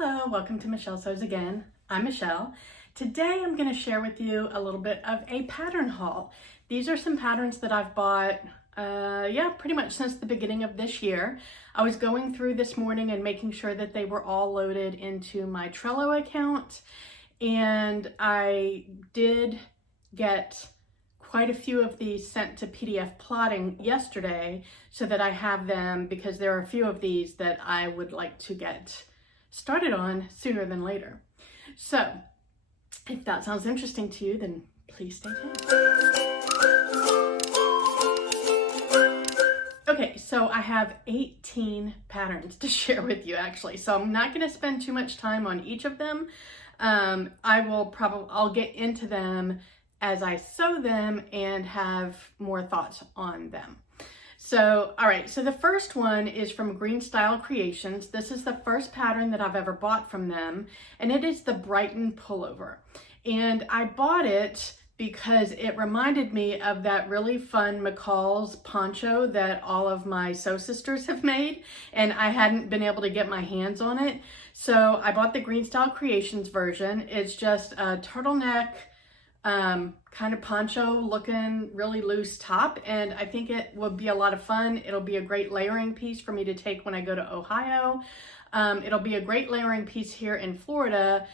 Hello, welcome to Michelle Sews Again. I'm Michelle. Today I'm going to share with you a little bit of a pattern haul. These are some patterns that I've bought, pretty much since the beginning of this year. I was going through this morning and making sure that they were all loaded into my Trello account, and I did get quite a few of these sent to PDF plotting yesterday so that I have them, because there are a few of these that I would like to get started on sooner than later. So if that sounds interesting to you, then please stay tuned. Okay, so I have 18 patterns to share with you actually. So I'm not going to spend too much time on each of them. I'll get into them as I sew them and have more thoughts on them. So, all right, so the first one is from Green Style Creations. This is the first pattern that I've ever bought from them, and it is the Brighton pullover. And I bought it because it reminded me of that really fun McCalls poncho that all of my sew sisters have made, and I hadn't been able to get my hands on it. So I bought the Green Style Creations version. It's just a turtleneck, kind of poncho looking, really loose top, and I think it will be a lot of fun. It'll be a great layering piece for me to take when I go to Ohio. It'll be a great layering piece here in Florida,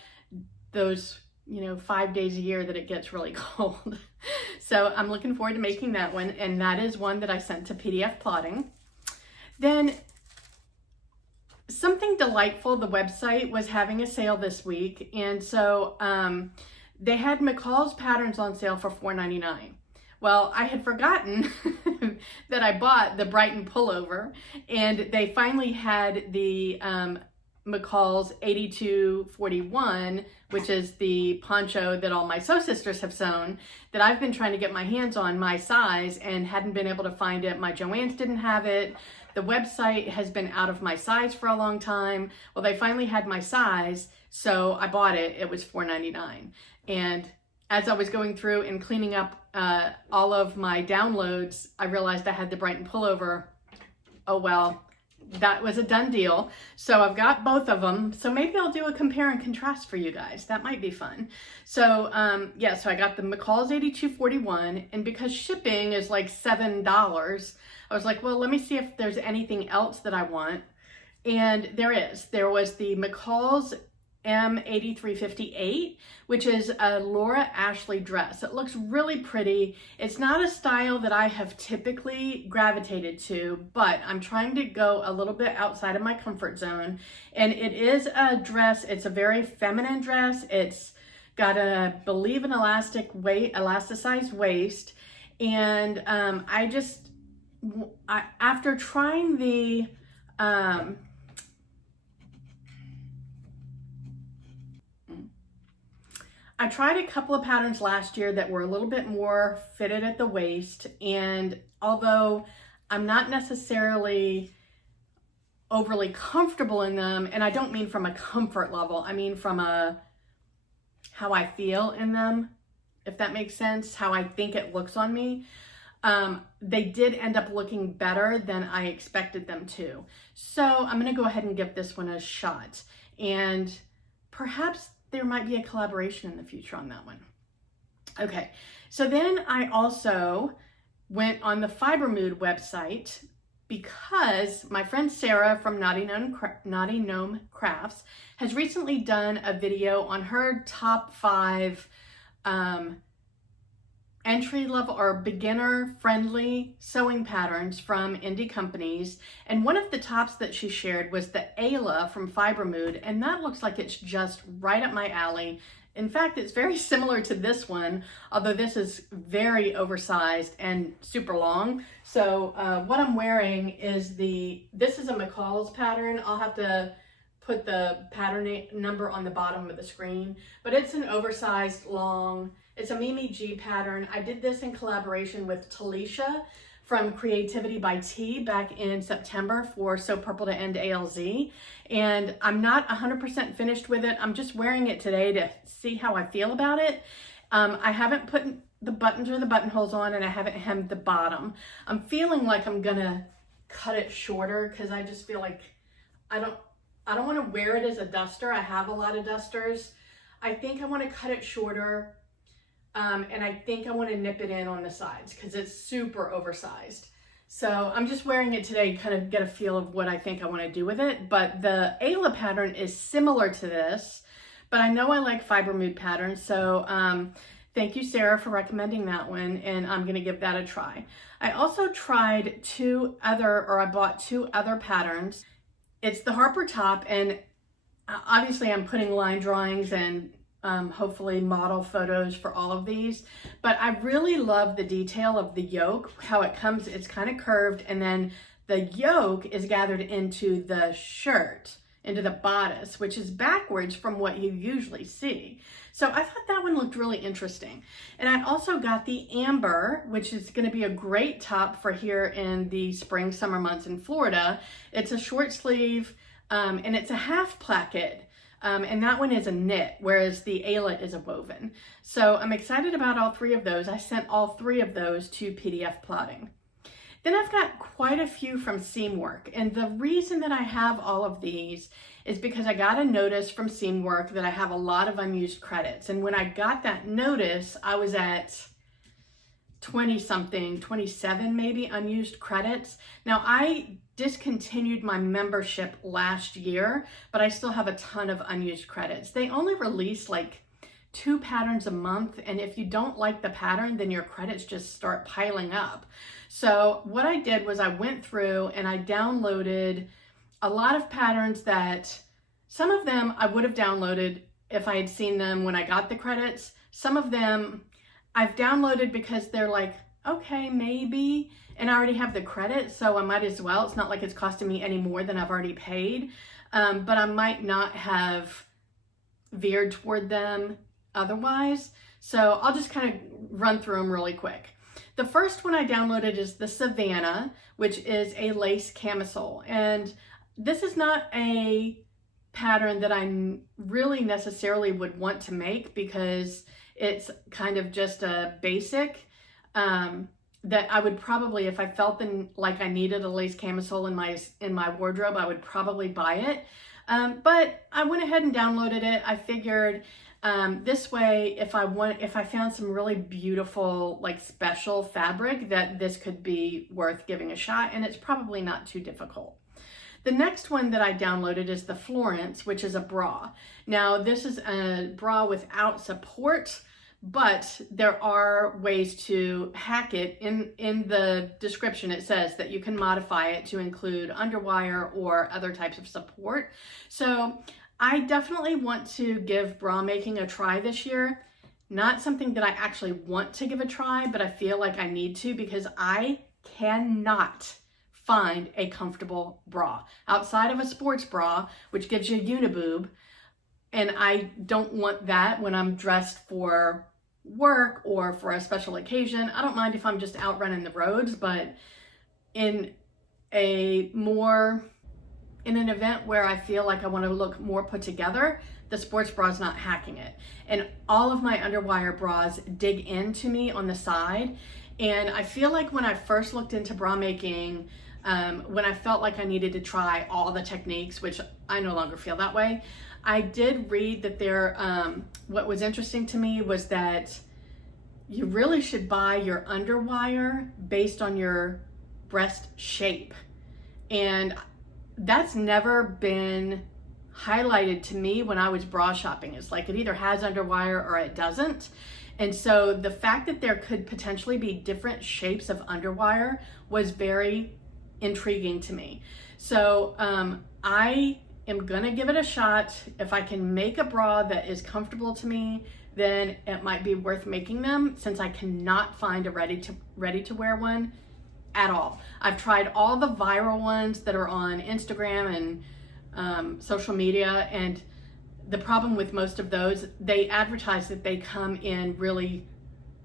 those 5 days a year that it gets really cold. So I'm looking forward to making that one, and that is one that I sent to PDF plotting. Then Something Delightful, the website, was having a sale this week, and so they had McCalls patterns on sale for $4.99. Well, I had forgotten that I bought the Brighton pullover, and they finally had the McCalls 8241, which is the poncho that all my sew sisters have sewn, that I've been trying to get my hands on, my size, and hadn't been able to find it. My Joann's didn't have it. The website has been out of my size for a long time. Well, they finally had my size, so I bought it. It was $4.99. And as I was going through and cleaning up all of my downloads, I realized I had the Brighton pullover. Oh well, that was a done deal. So I've got both of them. So maybe I'll do a compare and contrast for you guys. That might be fun. So so I got the McCalls 8241, and because shipping is like $7, I was like, well, let me see if there's anything else that I want. And there is. There was the McCalls M8358, which is a Laura Ashley dress. It looks really pretty. It's not a style that I have typically gravitated to, but I'm trying to go a little bit outside of my comfort zone. And it is a dress. It's a very feminine dress. It's got I believe an elasticized waist. And after trying the I tried a couple of patterns last year that were a little bit more fitted at the waist, and although I'm not necessarily overly comfortable in them, and I don't mean from a comfort level, I mean from how I feel in them, if that makes sense, how I think it looks on me, they did end up looking better than I expected them to. So I'm going to go ahead and give this one a shot, and perhaps there might be a collaboration in the future on that one. Okay, so then I also went on the Fiber Mood website because my friend Sarah from Naughty Gnome Crafts has recently done a video on her top 5 entry-level or beginner-friendly sewing patterns from indie companies, and one of the tops that she shared was the Ayla from Fiber Mood, and that looks like it's just right up my alley. In fact, it's very similar to this one, although this is very oversized and super long. So what I'm wearing is this is a McCalls pattern. I'll have to put the pattern number on the bottom of the screen, but it's an oversized long. It's a Mimi G pattern. I did this in collaboration with Talisha from Creativity by T back in September for Sew Purple to End ALZ. And I'm not 100% finished with it. I'm just wearing it today to see how I feel about it. I haven't put the buttons or the buttonholes on, and I haven't hemmed the bottom. I'm feeling like I'm gonna cut it shorter because I just feel like I don't want to wear it as a duster. I have a lot of dusters. I think I want to cut it shorter. And I think I want to nip it in on the sides because it's super oversized. So I'm just wearing it today to kind of get a feel of what I think I want to do with it. But the Ayla pattern is similar to this, but I know I like fiber mood patterns. So thank you, Sarah, for recommending that one, and I'm going to give that a try. I also tried I bought two other patterns. It's the Harper top, and obviously I'm putting line drawings and hopefully model photos for all of these, but I really love the detail of the yoke, how it comes, it's kind of curved, and then the yoke is gathered into the shirt, into the bodice, which is backwards from what you usually see. So I thought that one looked really interesting. And I also got the Amber, which is going to be a great top for here in the spring, summer months in Florida. It's a short sleeve, and it's a half placket. And that one is a knit, whereas the Ayla is a woven. So I'm excited about all three of those. I sent all three of those to PDF Plotting. Then I've got quite a few from Seamwork. And the reason that I have all of these is because I got a notice from Seamwork that I have a lot of unused credits. And when I got that notice, I was at 20-something, 27 maybe unused credits. Now I discontinued my membership last year, but I still have a ton of unused credits. They only release like 2 patterns a month, and if you don't like the pattern, then your credits just start piling up. So what I did was I went through and I downloaded a lot of patterns that some of them I would have downloaded if I had seen them when I got the credits. Some of them I've downloaded because they're like, okay, maybe, and I already have the credit, so I might as well. It's not like it's costing me any more than I've already paid, but I might not have veered toward them otherwise. So I'll just kind of run through them really quick. The first one I downloaded is the Savannah, which is a lace camisole. And this is not a pattern that I really necessarily would want to make because it's kind of just a basic that I would probably, if I felt like I needed a lace camisole in my wardrobe, I would probably buy it. But I went ahead and downloaded it. I figured this way, if I found some really beautiful, like special fabric, that this could be worth giving a shot, and it's probably not too difficult. The next one that I downloaded is the Florence, which is a bra. Now, this is a bra without support, but there are ways to hack it. In the description, it says that you can modify it to include underwire or other types of support. So I definitely want to give bra making a try this year. Not something that I actually want to give a try, but I feel like I need to because I cannot find a comfortable bra outside of a sports bra, which gives you a uniboob. And I don't want that when I'm dressed for work or for a special occasion. I don't mind if I'm just out running the roads, but in an event where I feel like I want to look more put together, the sports bra is not hacking it. And all of my underwire bras dig into me on the side. And I feel like when I first looked into bra making, when I felt like I needed to try all the techniques, which I no longer feel that way, I did read that what was interesting to me was that you really should buy your underwire based on your breast shape. And that's never been highlighted to me when I was bra shopping. It's like it either has underwire or it doesn't. And so the fact that there could potentially be different shapes of underwire was very intriguing to me. So I am gonna give it a shot. If I can make a bra that is comfortable to me, then it might be worth making them, since I cannot find a ready to wear one at all. I've tried all the viral ones that are on Instagram and social media, and the problem with most of those, they advertise that they come in really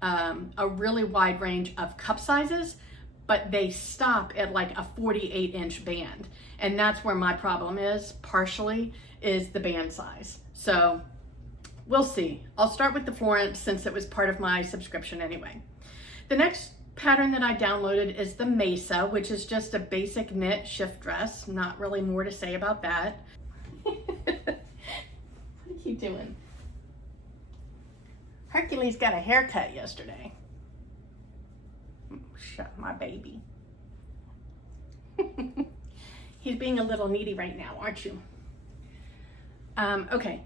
a really wide range of cup sizes, but they stop at like a 48-inch band. And that's where my problem is, partially, is the band size. So we'll see. I'll start with the Florence since it was part of my subscription anyway. The next pattern that I downloaded is the Mesa, which is just a basic knit shift dress. Not really more to say about that. What are you doing? Hercules got a haircut yesterday. Shut my baby. He's being a little needy right now, aren't you? Okay,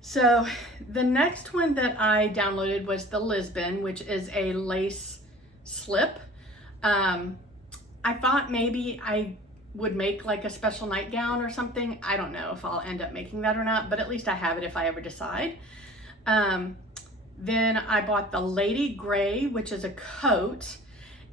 so the next one that I downloaded was the Lisbon, which is a lace slip. I thought maybe I would make like a special nightgown or something. I don't know if I'll end up making that or not, but at least I have it if I ever decide. Then I bought the Lady Gray, which is a coat,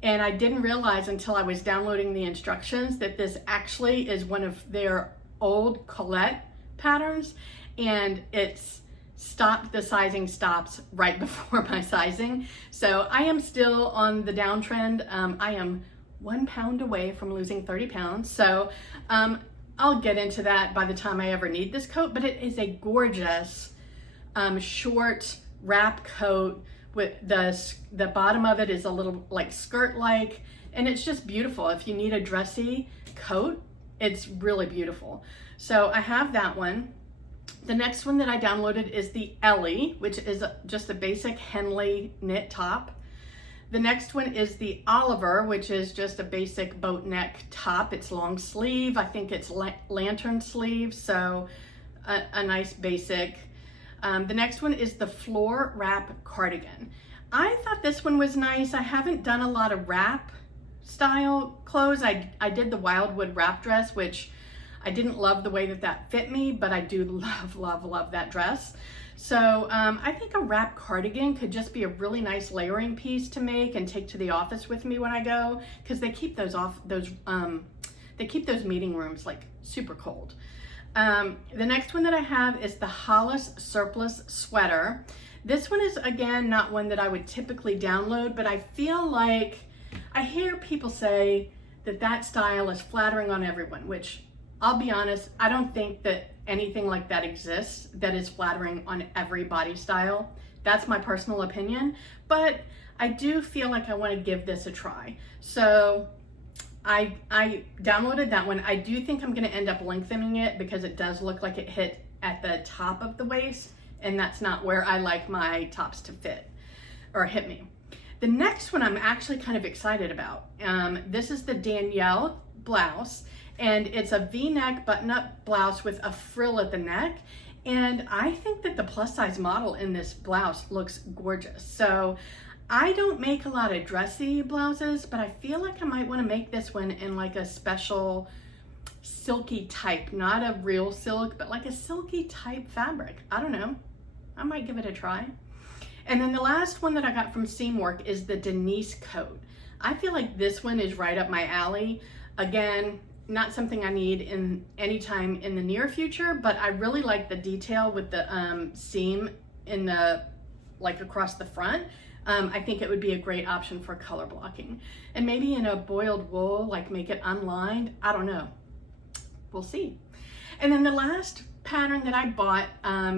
and I didn't realize until I was downloading the instructions that this actually is one of their old Colette patterns, and it's stopped, the sizing stops right before my sizing. So I am still on the downtrend. I am 1 pound away from losing 30 pounds. So I'll get into that by the time I ever need this coat, but it is a gorgeous short wrap coat with the bottom of it is a little like skirt-like, and it's just beautiful. If you need a dressy coat, it's really beautiful. So I have that one. The next one that I downloaded is the Ellie, which is just a basic Henley knit top. The next one is the Oliver, which is just a basic boat neck top. It's long sleeve. I think it's lantern sleeve, so a nice basic. The next one is the Floor Wrap Cardigan. I thought this one was nice. I haven't done a lot of wrap style clothes. I did the Wildwood wrap dress, which I didn't love the way that that fit me, but I do love, love, love that dress. So I think a wrap cardigan could just be a really nice layering piece to make and take to the office with me when I go, because they keep those they keep those meeting rooms like super cold. The next one that I have is the Hollis Surplus Sweater. This one is, again, not one that I would typically download, but I feel like I hear people say that that style is flattering on everyone, which I'll be honest, I don't think that anything like that exists that is flattering on every body style. That's my personal opinion, but I do feel like I want to give this a try. So I downloaded that one. I do think I'm going to end up lengthening it because it does look like it hit at the top of the waist, and that's not where I like my tops to fit or hit me. The next one I'm actually kind of excited about. This is the Danielle blouse, and it's a V-neck button-up blouse with a frill at the neck. And I think that the plus size model in this blouse looks gorgeous. So I don't make a lot of dressy blouses, but I feel like I might want to make this one in like a special silky type, not a real silk, but like a silky type fabric. I don't know. I might give it a try. And then the last one that I got from Seamwork is the Denise coat. I feel like this one is right up my alley. Again, not something I need in any time in the near future, but I really like the detail with the seam in the, like across the front. I think it would be a great option for color blocking. And maybe in a boiled wool, like make it unlined. I don't know. We'll see. And then the last pattern that I bought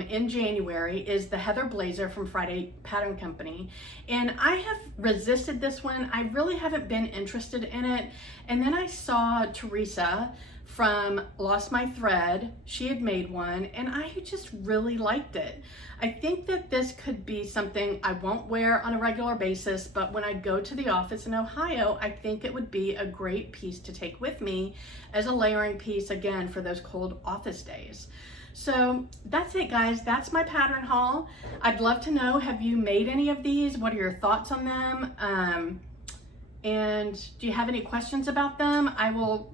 in January is the Heather Blazer from Friday Pattern Company. And I have resisted this one. I really haven't been interested in it. And then I saw Teresa from Lost My Thread. She had made one and I just really liked it. I think that this could be something I won't wear on a regular basis, but when I go to the office in Ohio, I think it would be a great piece to take with me as a layering piece, again, for those cold office days. So that's it, guys. That's my pattern haul. I'd love to know, have you made any of these? What are your thoughts on them? And do you have any questions about them? I will,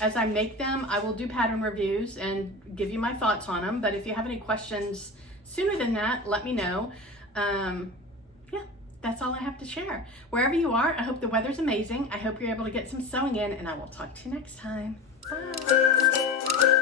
as I make them, I will do pattern reviews and give you my thoughts on them. But if you have any questions sooner than that, let me know. Yeah, that's all I have to share. Wherever you are, I hope the weather's amazing. I hope you're able to get some sewing in, and I will talk to you next time. Bye.